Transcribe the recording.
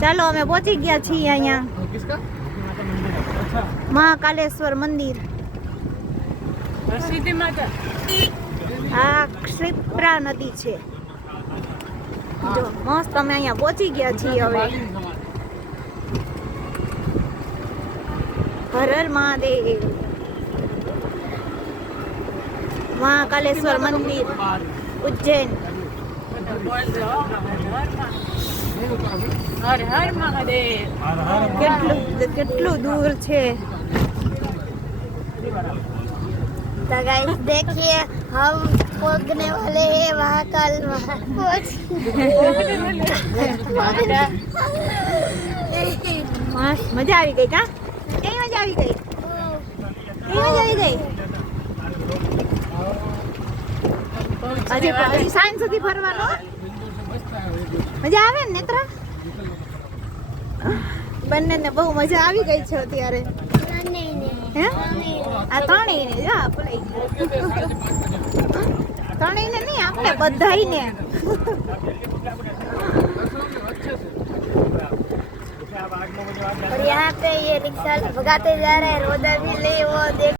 ચાલો અમે પહોંચી ગયા છીએ અહીંયા મહાકાલેશ્વર મંદિર. આ ક્ષિપ્રા નદી છે. જો મસ્ત અમે અહીંયા પહોંચી ગયા છીએ. હવે હર હર મહાદેવ. મહાકાલેશ્વર મંદિર ઉજ્જૈન. हर हर महादेव. કેટલું દૂર છે. तो गाइस देखिए हम पहुंचने वाले हैं महाकाल मजा આવી ગઈ કા? કઈ મજા આવી ગઈ? કઈ મજા આવી ગઈ? હજી સાંજ સુધી ફરવાનું. મજા આવે ને નેત્રા? બંનેને બહુ મજા આવી ગઈ છે અત્યારે. હે આ ત્રણેયને જા ભૂલાઈ ત્રણેયને નહીં આપણે બધાયને. और यहाँ पे ये रिक्शा भगाते जा रहे हैं. रोदा भी ले वो देख